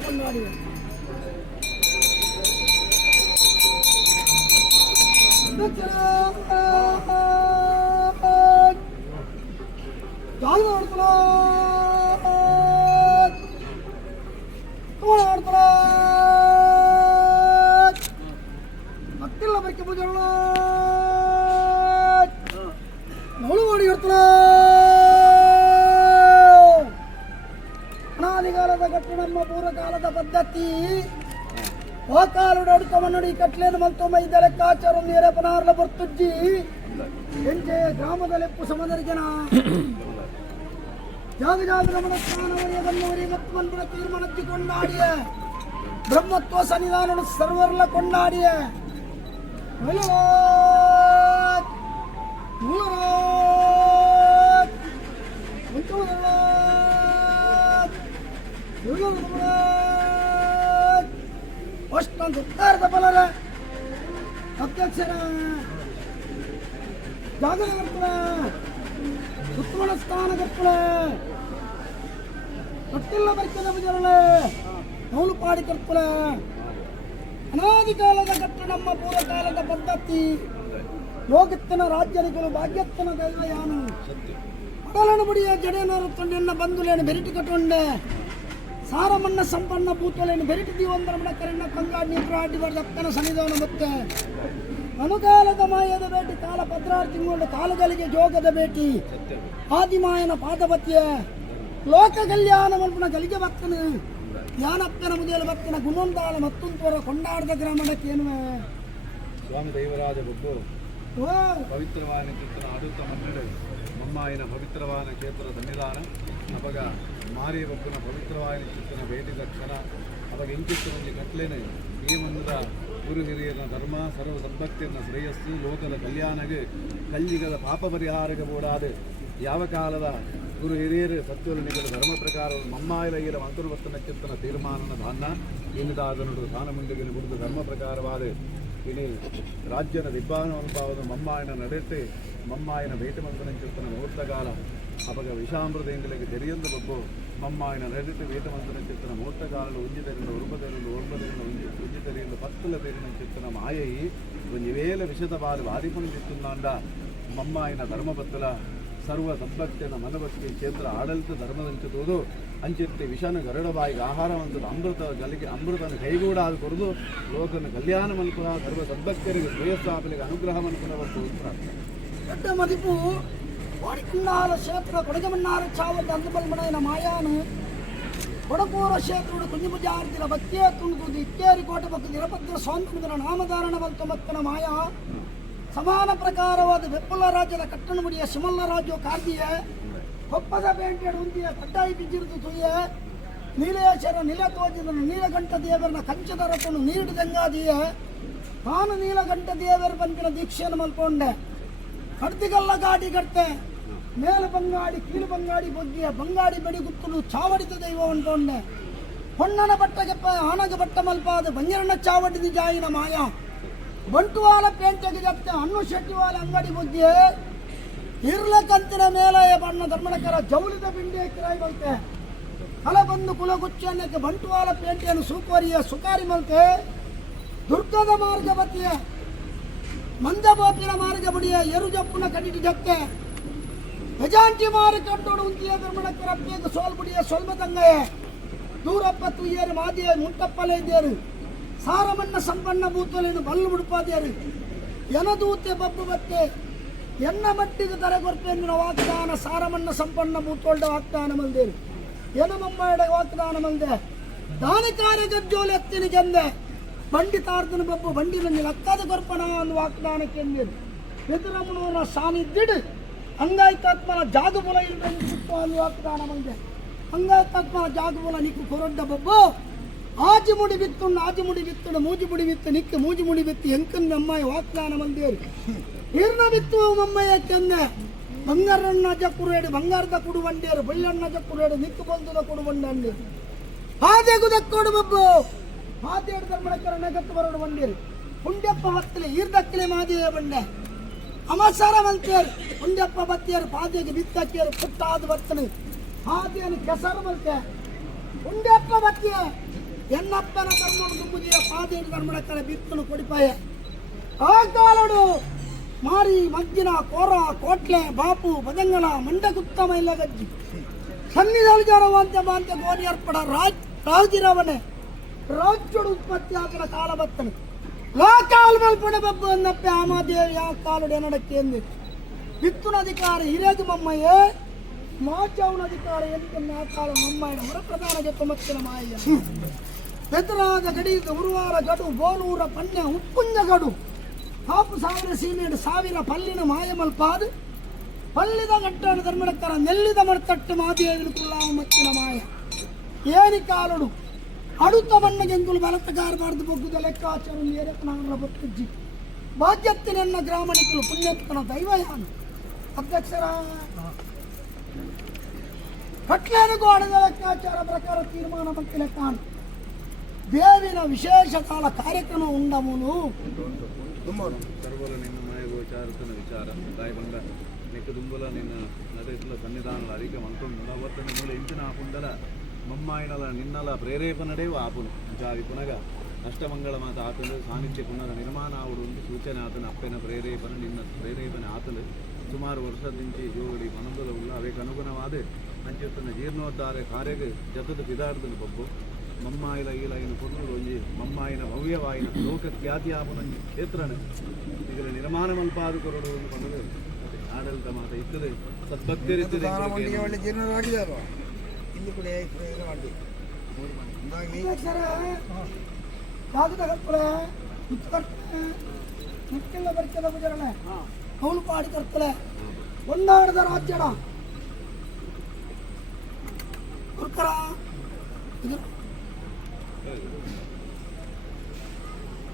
கொண்டாடி ಮತ್ತಿಲ್ಲ ಬೈಕೆ ಪೂಜೆಲ್ಲ ನವಳುವಾಡಿ ಇರ್ತಲ ಅನಾದಿಕಾಲದ ಕಟ್ಟು ನಮ್ಮ ಪೂರ್ವಕಾಲದ ಪದ್ಧತಿ ಕಾಲು ನಡುಕಮನ್ನಡಿ ಕಟ್ಲೇನು ಮಲ್ತೊಮ್ಮ ಇದ್ದ ಲೆಕ್ಕಾಚಾರ ನೀರಪ್ಪನಾರ್ಲ ಬರ್ತುಜ್ಜಿ ಎಂಟೆ ಗ್ರಾಮದ ಲೆಪ್ಪು ಸಮದರ್ಜನ ಜಾಗ ಜಾಗ ರಮಣ ಸ್ನಾನವರಿಯ ಗನ್ನವರಿಯ ಮತ್ತು ಮನ್ಪುರ ತೀರ್ಮಾನಕ್ಕೆ ಕೊಂಡಾಡಿಯ ಬ್ರಹ್ಮತ್ವ ಸನ್ನಿಧಾನ ಸರ್ವರ್ಲ ಕೊಂಡಾಡಿಯ ಅಷ್ಟೊಂದು ಉತ್ತಾರದ ಬಲರ ಅಧ್ಯಕ್ಷರ ಜಾಗರ ಕರ್ತಳ ಉತ್ಮಣ ಸ್ಥಾನ ಕರ್ತಳ ಕಟ್ಟಿಲ್ಲ ಬರ್ಕದ ಬಜರಳೆ ನೌಲು ಪಾಡಿ ಕರ್ತಳ ಅನಾದಿ ಕಾಲದ ಕಟ್ಟು ನಮ್ಮ ಪೂರ್ವಕಾಲದ ಪದ್ಧತಿ ಲೋಕತ್ತಿನ ರಾಜ್ಯರಿಗಳು ಭಾಗ್ಯತ್ತಿನ ದೈವಯಾನು ಅಡಲನ ಬುಡಿಯ ಜಡೆಯನವರು ತೊಂಡೆನ್ನ ಬಂದುಲೇನು ಬೆರಿಟಿ ಕಟ್ಟೊಂಡೆ ಸಾರಮನ್ನ ಸಂಪನ್ನ ಭೂತಲೇನು ಬೆರಿಟಿ ದೀವಂದರ ಮಡಕರನ್ನ ಕಂಗಾಡಿ ನೀರಾಡಿ ಬರ್ದಕ್ಕನ ಸನ್ನಿಧಾನ ಮತ್ತೆ ಅನುಕಾಲದ ಮಾಯದ ಬೇಟಿ ಕಾಲ ಭದ್ರಾರ್ತಿಗೊಂಡು ಕಾಲಗಳಿಗೆ ಜೋಗದ ಬೇಟಿ ಆದಿಮಾಯನ ಪಾದಪತಿಯ ಲೋಕ ಕಲ್ಯಾಣ ಮಲ್ಪನ ಗಲಿಗೆ ಭಕ್ತನು ಯಾನಪ್ಪನ ಮುದಿಯಲು ಭಕ್ತನ ಗುಣೊಂದಾಳ ಮತ್ತೊಂದು ಕೊಂಡಾಡದ ಗ್ರಾಮಡಕ್ಕೇನು ಸ್ವಾಮಿ ದೈವರಾಜ ಬೊಬ್ಬು ಪವಿತ್ರವಾದ ಕೀರ್ತನ ಆಡುತ್ತ ಮನ್ನಡೆ ಮಮ್ಮಾಯಿನ ಪವಿತ್ರವಾದ ಕ್ಷೇತ್ರ ಸನ್ನಿಧಾನ ಅವಾಗ ಮಾರಿಯ ಬೊಬ್ಬನ ಪವಿತ್ರವಾದ ಕೀರ್ತನ ಬೇಟಿದ ಕ್ಷಣ ಅವಾಗ ಇಂಕಿತ್ತನಲ್ಲಿ ಕಟ್ಲೇನೆ ಈ ಮಂದದ ಗುರು ಹಿರಿಯರ ಧರ್ಮ ಸರ್ವ ಸಂಪತ್ತಿನ ಶ್ರೇಯಸ್ಸು ಲೋಕದ ಕಲ್ಯಾಣಗೆ ಕಲ್ಲಿಗದ ಪಾಪ ಪರಿಹಾರಕ್ಕೆ ಬೋಡಾದ ಯಾವ ಕಾಲದ ಗುರು ಹಿರಿಯರು ಸತ್ವನಿಗಳ ಧರ್ಮ ಪ್ರಕಾರ ಮಮ್ಮಾಯಿರ ಅಂತರ್ವರ್ತನ ಚಿಂತನ ತೀರ್ಮಾನನ ಧಾನ ಇನ್ನದಾದನುಡು ದಾನಮುಂಡಿಗೆ ಬಿಡುದು ಧರ್ಮ ಪ್ರಕಾರವಾದ ಇನಿ ರಾಜ್ಯದ ದಿಬ್ಬಾನುಭಾವದ ಮಮ್ಮಾಯನ ನಡೆತೆ ಮಮ್ಮಾಯನ ಬೇಟಮಂತನ ಚಿಂತನ ಮುಹೂರ್ತಕಾಲ ಅವಾಗ ವಿಷಾಮೃತಗಳಿಗೆ ತೆರೆಯಂದ ಬಬ್ಬು ಮಮ್ಮಾಯನ ನಡೆತೆ ಬೇಟಮಂತನ ಚಿಂತನ ಮುಹೂರ್ತಕಾಲಲು ಉಂಜಿತರಿಂದ ಉರುಪದರಿಂದ ಓರ್ಪದರಿಂದ ಉಂಜಿತರಿಂದ ಪತ್ತಲ ತೇರಿನ ಚಿಂತನ ಮಾಯಯಿ ಒಂಜಿವೇಲ ವಿಷದ ಬಾಲು ವಾರಿಪುಣಿ ಚಿತ್ತುಂದಾಂಡ ಮಮ್ಮಾಯನ ಧರ್ಮಬತ್ತಲ ಸರ್ವ ಸಂಪತ್ತಿನ ಮನಭಕ್ತಿ ಕ್ಷೇತ್ರ ಆಡಳಿತ ಧರ್ಮದಂಚುವುದು ಅಂಚಿತ್ತೆ ವಿಷನ ಗರುಡಬಾಯಿಗೆ ಆಹಾರವಂತದ ಅಮೃತ ಗಲಿಗೆ ಅಮೃತನ ಕೈಗೂಡಾದ ಕೊರದು ಲೋಕನ ಕಲ್ಯಾಣ ಮಲ್ಪುರ ಸರ್ವ ಸಂಪತ್ತರಿಗೆ ಶ್ರೇಯಸ್ಸಾಪಲಿಗೆ ಅನುಗ್ರಹ ಮಲ್ಪುರವತ್ತು ದೊಡ್ಡ ಮದಿಪು ಕೊಡಕನ್ನಾರ ಕ್ಷೇತ್ರ ಕೊಡಗಮನ್ನಾರ ಚಾವದ ಅಂದುಬಲ್ಮಣನ ಮಾಯಾನು ಕೊಡಕೂರ ಕ್ಷೇತ್ರ ಕುಂಜಿಮುಜಾರ್ತಿನ ಭಕ್ತಿಯ ತುಣುದು ಇಕ್ಕೇರಿ ಕೋಟೆ ಪಕ್ಕ ನಿರಪತ್ರ ಸ್ವಾತಂತ್ರ್ಯ ನಾಮಧಾರಣ ಬಂತ ಮಕ್ಕನ ಮಾಯಾ ಸಮಾನ ಪ್ರಕಾರವಾದ ಬೆಪ್ಪಲ ರಾಜ್ಯದ ಕಟ್ಟಣಮುಡಿಯ ಶಿಮಲ್ಲ ರಾಜ್ಯ ಕಾರ್ದಿಯ ಕೊಪ್ಪದ ಬೇಂಟೆಡ್ ಉಂದಿಯ ಕಡ್ಡಾಯಿ ಬಿದ್ದಿರುದು ತುಯ್ಯ ನೀಲೇಶ್ವರ ನಿಲತೋಜಿದನು ನೀಲಕಂಠ ದೇವರನ ಕಂಚದ ರಥನು ನೀಡಿದಂಗಾದಿಯ ತಾನು ನೀಲಕಂಠ ದೇವರ ಬಂದಿನ ದೀಕ್ಷೆಯನ್ನು ಮಲ್ಕೊಂಡೆ ಕಡ್ದಿಗಲ್ಲ ಗಾಡಿ ಕಟ್ಟೆ ಮೇಲು ಬಂಗಾಡಿ ಕೀಳು ಬಂಗಾಡಿ ಬೊಗ್ಗಿಯ ಬಂಗಾಡಿ ಬೆಡಿ ಗುತ್ತಲು ಚಾವಡಿದ ದೈವ ಉಂಟೊಂಡೆ ಹೊಣ್ಣನ ಬಟ್ಟಗೆಪ್ಪ ಆನಗ ಬಟ್ಟ ಮಲ್ಪಾದ ಬಂಜರಣ್ಣ ಚಾವಡಿದ ಜಾಯಿನ ಮಾಯಾ ಬಂಟುವಾಲ ಪೇಂಟೆಗೆ ಜಪ್ತೆ ಹಣ್ಣು ಶೆಟ್ಟಿವಾಲ ಅಂಗಡಿ ಬುದ್ಧಿಯೇ ಇರ್ಲಕಂತಿನ ಮೇಲೆ ಬಣ್ಣ ಧರ್ಮಣಕರ ಜೌಲಿದ ಬಿಂಡಿಯ ಕಿರಾಯಿ ಬಂತೆ ಕಲ ಬಂದು ಕುಲಗುಚ್ಚನ್ನಕ್ಕೆ ಬಂಟುವಾಲ ಪೇಂಟೆಯನ್ನು ಸೂಕುವರಿಯ ಸುಕಾರಿ ಮಲ್ತೆ ದುರ್ಗದ ಮಾರ್ಗವತಿಯ ಮಂದಬೋಪಿನ ಮಾರ್ಗ ಬಡಿಯ ಎರುಜಪ್ಪುನ ಕಡಿಟಿ ಜಕ್ಕೆ ಗಜಾಂಟಿ ಮಾರಿ ಕಂಡೋಡು ಉಂತಿಯ ಧರ್ಮಣಕರ ಅಪ್ಪೇಗ ಸೋಲ್ಬುಡಿಯ ಸೊಲ್ಬದಂಗಯ ದೂರಪ್ಪ ತುಯ್ಯರು ಮಾದಿಯ ಮುಂಟಪ್ಪಲೆ ಇದ್ದೇರು ಸಾರಮನ್ನ ಸಂಪನ್ನ ಭೂತಲೇನು ಬಲ್ಲು ಮುಡುಪಾದ್ಯಾರು ಎನದೂತೆ ಬಬ್ಬು ಬತ್ತೆ ಎನ್ನ ಮಟ್ಟಿಗೆ ತರಗೊರ್ಪೆಂದಿನ ವಾಗ್ದಾನ ಸಾರಮನ್ನ ಸಂಪನ್ನ ಭೂತೋಲ್ಡ ವಾಗ್ದಾನ ಮಂದೇರು ಎನಮಮ್ಮಡ ವಾಗ್ದಾನ ಮಂದೆ ದಾನಿ ಕಾರ್ಯ ಗಜ್ಜೋಲೆ ಎತ್ತಿನ ಗೆಂದೆ ಬಂಡಿತಾರ್ದನ ಬಬ್ಬು ಬಂಡಿನಲ್ಲಿ ಲಕ್ಕದ ಕೊರ್ಪಣ ಒಂದು ವಾಗ್ದಾನಕ್ಕೆ ಎಂದಿರು ಬೆದರಮ್ಮನವರ ಸಾನ್ನಿಧ್ಯಡ್ ಅಂಗಾಯ್ತಾತ್ಮನ ಜಾಗುಬುಲ ಇಲ್ಲಿ ಬಿಟ್ಟು ಒಂದು ವಾಗ್ದಾನ ಮಂದೆ ಅಂಗಾಯ್ತಾತ್ಮನ ಜಾಗುಬುಲ ನಿಕ್ಕು ಕೊರೊಡ್ಡ ಬಬ್ಬು ಆಜಿ ಮುಡಿ ಬಿತ್ತುಂಡು ಆಜಿ ಮುಡಿ ಬಿತ್ತುಂಡು ಮೂಜಿ ಮುಡಿ ಬಿತ್ತು ನಿಕ್ಕೆ ಮೂಜಿ ಮುಡಿ ಬಿತ್ತು ಎಂಕನ್ ಮಮ್ಮಾಯಿ ವಾಗ್ದಾನ ಮಂದೇರು ಹೀರ್ನ ಬಿತ್ತು ಮಮ್ಮಯ್ಯ ಕೆಂದೆ ಬಂಗಾರಣ್ಣ ಜಕ್ಕುರೇಡು ಬಂಗಾರದ ಕುಡು ಬಂಡೇರು ಬಳ್ಳಣ್ಣ ಜಕ್ಕುರೇಡು ನಿಕ್ಕು ಬಂದುದ ಕುಡು ಬಂಡಂಡಿ ಹಾದೆಗುದಕ್ಕೋಡು ಬಬ್ಬು ಹಾದೇಡು ಧರ್ಮಳಕರ ನಗತ್ತು ಬರೋಡು ಬಂಡೇರು ಪುಂಡ್ಯಪ್ಪ ಮತ್ತಲೆ ಈರ್ದಕ್ಕಲೆ ಮಾದಿಯ ಬಂಡೆ ಅಮಸರ ಮಲ್ತೇರು ಉಂಡೆಪ್ಪ ಬತ್ತಿಯರು ಪಾದಿಗೆ ಬಿತ್ತಕ್ಕಿಯರು ಪುಟ್ಟಾದ ಬರ್ತನೆ ಹಾದಿಯನ್ನು ಕೆಸರು ಮಲ್ತೆ ಉಂಡೆಪ್ಪ ಬತ್ತಿಯ ಎನ್ನಪ್ಪನ ಕರ್ಮಣ ದುಂಬುದಿಯ ಪಾದಿಯನ್ನು ಕರ್ಮಣಕ್ಕನ ಬಿತ್ತನು ಕೊಡಿಪಾಯ ಆ ಕಾಲಡು ಮಾರಿ ಮಗ್ಗಿನ ಕೋರ ಕೋಟ್ಲೆ ಬಾಪು ಬದಂಗಲ ಮಂಡಗುತ್ತ ಮೈಲಗಜ್ಜಿ ಸನ್ನಿಧಾನವಂತ ಮಾಂತ ಗೋನಿ ಅರ್ಪಣ ರಾಜಿರವನೆ ರಾಜ್ಯಡು ಉತ್ಪತ್ತಿ ಆತನ ಕಾಲ ಬತ್ತನೆ ಲೋಕಾಲ್ ಮಲ್ಪಣೆ ಬಬ್ಬು ಅನ್ನಪ್ಪೆ ಆಮಾದೇವಿ ಯಾವ ಕಾಲುಡೆ ನಡಕ್ಕೆ ಎಂದಿ ಬಿತ್ತುನ ಅಧಿಕಾರ ಹಿರೇದು ಮಮ್ಮಯ್ಯ ಮಾಚವನ ಅಧಿಕಾರ ಎಂದನ್ನ ಆ ಕಾಲ ಮಮ್ಮಯ್ಯನ ಹೊರಪ್ರಧಾನ ಜೊತೆ ಮತ್ತಿನ ಮಾಯ ಬೆದರಾದ ಗಡಿದ ಉರುವಾರ ಗಡು ಬೋನೂರ ಪನ್ಯ ಉಪ್ಪುಂಜ ಗಡು ಹಾಪು ಸಾವಿರ ಸೀಮೆಡು ಸಾವಿರ ಪಲ್ಲಿನ ಮಾಯ ಮಲ್ಪಾದ ಪಲ್ಲಿದ ಗಟ್ಟಣ ಧರ್ಮಡಕ್ಕರ ನೆಲ್ಲಿದ ಮರ್ತಟ್ಟು ಮಾದೇವಿನ ಕುಲ್ಲಾವ ಮತ್ತಿನ ಮಾಯ ಏನಿ ಕಾಲುಡು ಅಡುತ್ತ ಬಣ್ಣಗೆಂಗುಲು ಬಲತಗಾರಬಾರ್ದು ಬೊಗ್ಗುದ ಲೆಕ್ಕಾಚಾರ ಏರಪ್ಪನಾಗರ ಬೊಕ್ಕಜ್ಜಿ ಬಾಧ್ಯತ್ತಿನೆನ್ನ ಗ್ರಾಮಣಿಕರು ಪುಣ್ಯಪ್ಪನ ದೈವಯಾನ ಅಧ್ಯಕ್ಷರ ಕಟ್ಲೇನಿಗೂ ಆಡಿದ ಲೆಕ್ಕಾಚಾರ ಪ್ರಕಾರ ತೀರ್ಮಾನ ಮಕ್ಕಳ ಕಾಣ ದೇವಿನ ವಿಶೇಷ ಕಾಲ ಕಾರ್ಯಕ್ರಮ ಉಂಡಮೂನು ಸರ್ವಲ ನಿನ್ನ ಮಾಯಗೋಚಾರತನ ವಿಚಾರ ತಾಯಿ ಬಂದ ನೆಕ್ಕ ದುಂಬಲ ನಿನ್ನ ನಡೆಯುತ್ತಲ ಸನ್ನಿಧಾನದ ಅರಿಕೆ ಮಂತ್ಕೊಂಡು ನಲವತ್ತನೇ ಮೂಲ ಇಂಚಿನ ಆಪುಂಡಲ ಮಮ್ಮಾಯಿನಲ ನಿನ್ನಲ ಪ್ರೇರೇಪಣೆಯೂ ಆಪುನು ಜಾರಿ ಪುನಗ ಅಷ್ಟಮಂಗಳ ಮಾತ ಆತಲು ಸಾನ್ನಿಧ್ಯ ಪುನಗ ನಿರ್ಮಾಣ ಆವಡು ಒಂದು ಸೂಚನೆ ಆತನ ಅಪ್ಪನ ಪ್ರೇರೇಪಣೆ ನಿನ್ನ ಪ್ರೇರೇಪಣೆ ಆತಲು ಸುಮಾರು ವರ್ಷದಿಂಚಿ ಜೋಗಡಿ ಮನಂಬಲ ಉಳ್ಳ ಅವಕ್ಕೆ ಅನುಗುಣವಾದ ಅಂಚೆತ್ತನ ಜೀರ್ಣೋದ್ಧಾರ ಕಾರ್ಯಕ್ಕೆ ಜತದ ಪಿದಾರ್ದನ ಬಬ್ಬು ಮಮ್ಮಾಯಿಲ ಈಲೈನ ಕೊನ್ನೂರು ಒಂಜಿ ಮಮ್ಮಾಯಿನ ಭವ್ಯವಾಯಿನ ಲೋಕ ಖ್ಯಾತಿ ಆಪನ ಕ್ಷೇತ್ರನ ಇದರ ನಿರ್ಮಾಣ ಮಲ್ಪಾದು ಕೊರಡು ಒಂದು ಪಂಡದು ಆಡಳಿತ ಮಾತ ಇತ್ತದೆ ಸದ್ಭಕ್ತರಿತ್ತದೆ ಒಳ್ಳೆ ಜೀರ್ಣರಾಗಿದ್ದಾರೋ ಇಲ್ಲಿ ಕೂಡ ಮಾಡಿ ಕಾಗದ ಕರ್ತಳೆ ಮುಕ್ಕೆಲ್ಲ ಬರ್ಕದ ಗುಜರಳೆ ಅವಳು ಪಾಡಿ ಕರ್ತಳೆ ಒಂದಾಡದ ರಾಜ್ಯಡ ಕುರ್ಕರ ಇದು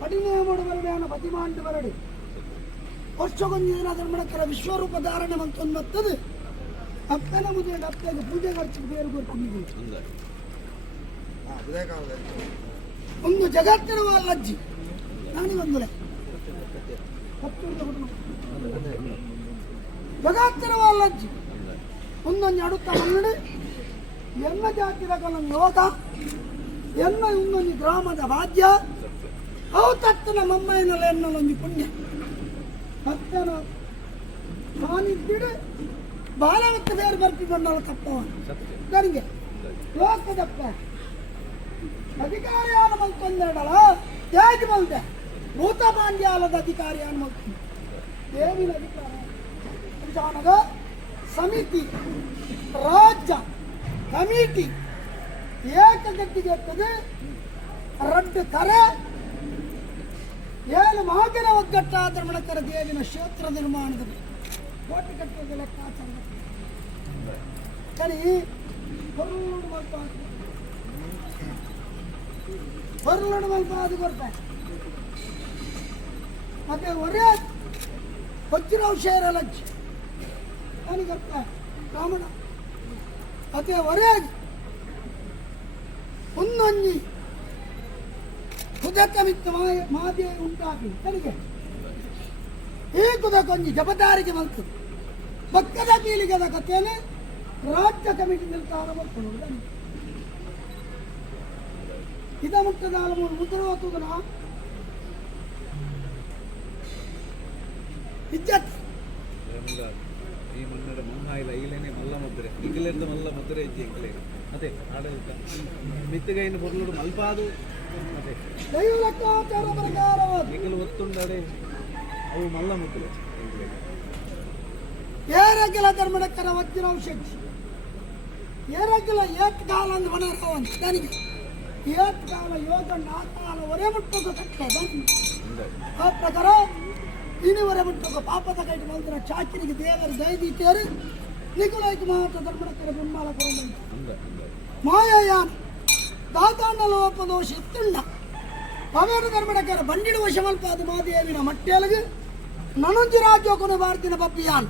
ಕಡಿಮೆ ಮಾಡುವರಣ ಬದಿಮಾಂಡು ಬರಡಿ ವರ್ಷಗೊಂದಿನ ಧರ್ಮಣಕ್ಕರ ವಿಶ್ವರೂಪ ಧಾರಣೆ ಮಂತೊಂದು ಅಪ್ಪನ ಮುದ್ದೆ ಅಪ್ಪಗೆ ಪೂಜೆ ಖರ್ಚಿಗೆ ಬೇರೆ ಕೊಡ್ತಿದ್ದೀವಿ ಒಂದು ಜಗತ್ತಿನ ಲಜ್ಜಿ ನಾನಿಗೊಂದುಲೆ ಜಗತ್ತಿನ ಲಜ್ಜಿ ಒಂದೊಂದು ಅಡುತ್ತ ಮನ್ನಡೆ ಎನ್ನ ಜಾತಿರ ಕಲ್ಲೊಂದು ಯೋಗ ಎನ್ನ ಇನ್ನೊಂದು ಗ್ರಾಮದ ವಾದ್ಯ ಅವು ತತ್ತನ ಮಮ್ಮಯ್ಯನಲ್ಲಿ ಎನ್ನಲೊಂದು ಪುಣ್ಯ ತತ್ತನ ಸಾನಿಧ್ಯ ಬಾಲವತ್ತು ಬೇರೆ ಬರ್ತಿದ್ದಲ್ಲ ತಪ್ಪವ ನನಗೆ ಲೋಕದಪ್ಪ ಅಧಿಕಾರಿಯಾನ ಮಲ್ಕೊಂಡೇಡಲ್ಲ ಹೇಗೆ ಮಲ್ದೆ ಭೂತ ಪಾಂಡ್ಯಾಲದ ಅಧಿಕಾರಿಯಾನ ಮಲ್ಕೊಂಡು ದೇವಿನ ಅಧಿಕಾರ ಜಾನಗ ಸಮಿತಿ ರಾಜ್ಯ ಕಮಿಟಿ ಏಕಗಟ್ಟಿಗೆ ಎತ್ತದೆ ರಡ್ಡು ಕರೆ ಏಳು ಮಾಗಿನ ಒಗ್ಗಟ್ಟಾದ ಮಣಕರ ದೇವಿನ ಕ್ಷೇತ್ರ ನಿರ್ಮಾಣದ ಕೋಟಿ ಕಟ್ಟುವ ಲೆಕ್ಕಾಚಾರ ಸರಿ ಹೊರಲಡು ಮಲ್ಪಾದು ಕೊಡ್ತಾರೆ ಮತ್ತೆ ಒರೇ ವಜ್ರವ್ ಶೇರಲಜ್ಜಿ ನನಗರ್ಥ ರಾಮಣ ಮತ್ತೆ ಒರೇ ಒಂದೊಂಜಿ ಕುದಕ ಮಿತ್ತ ಮಾದೇ ಉಂಟಾಗಿ ನನಗೆ ಈ ಕುದಕೊಂಜಿ ಜಬದಾರಿಗೆ ಬಂತು ಪಕ್ಕದ ಕೀಲಿಗದ ಕಥೆಯಲ್ಲಿ ರಾಜ್ಯ ಕಮಿಟಿ ನಿರ್ಧಾರ ಮಾಡ್ಕೊಂಡು ಇದ ಮುಟ್ಟದ ಮುದ್ರ ಹೋಗ್ತದನ ಇಜ್ಜತ್ ಈ ಮನ್ನಡ ಮಮ್ಮಾಯಿಲ ಈಲೇನೆ ಮಲ್ಲ ಮುದ್ರೆ ಇಗಲೆಂದ ಮಲ್ಲ ಮುದ್ರೆ ಇಜ್ಜಿ ಎಂಕಲೆ ಅದೇ ಆಡಳಿತ ಮಿತ್ತಿಗೈನ பொருளோடு ಮಲ್ಪಾದು ಮತ್ತೆ ದೈವ ಲೆಕ್ಕಾಚಾರ ಪ್ರಕಾರವಾದ ಇಗಲು ಒತ್ತುಂಡಡೆ ಅವು ಮಲ್ಲ ಮುದ್ರೆ ಎಂಕಲೆ ಏರಗಿಲ ಧರ್ಮಡಕ್ಕರ ವಜ್ರವ್ ಶಕ್ತಿ ಏರಗಿಲ ಏಟ್ ಕಾಲ ಅಂದ್ ಬಣರವನ್ ನನಗೆ ಏಟ್ ಕಾಲ ಯೋಗ ಆ ಕಾಲ ಒರೆ ಮುಟ್ಟೋದು ಕಟ್ಟದ ಆ ಪ್ರಕಾರ ಇನಿವರೆ ಮುಟ್ಟೋದು ಪಾಪದ ಕೈಗೆ ಬಂದ್ರೆ ಚಾಕಿರಿಗೆ ದೇವರ ದಯದೀತೇರು ನಿಖಲೈಕ ಮಾತ್ರ ಧರ್ಮಡಕ್ಕರ ಬೆಂಬಲ ಕೊಡಂತ ಮಾಯಾಯಾನ ದಾತಾಂಡ ಲೋಪದೋಷ ಇತ್ತುಂಡ ಪವೇರು ಧರ್ಮಡಕ್ಕರ ಬಂಡಿಡುವ ಶಮಲ್ಪಾದ ಮಾದೇವಿನ ಮಟ್ಟೆಲಗು ನನೊಂಜಿ ರಾಜ್ಯೋಕನ ಭಾರತಿನ ಬಪ್ಪಿಯಾನ್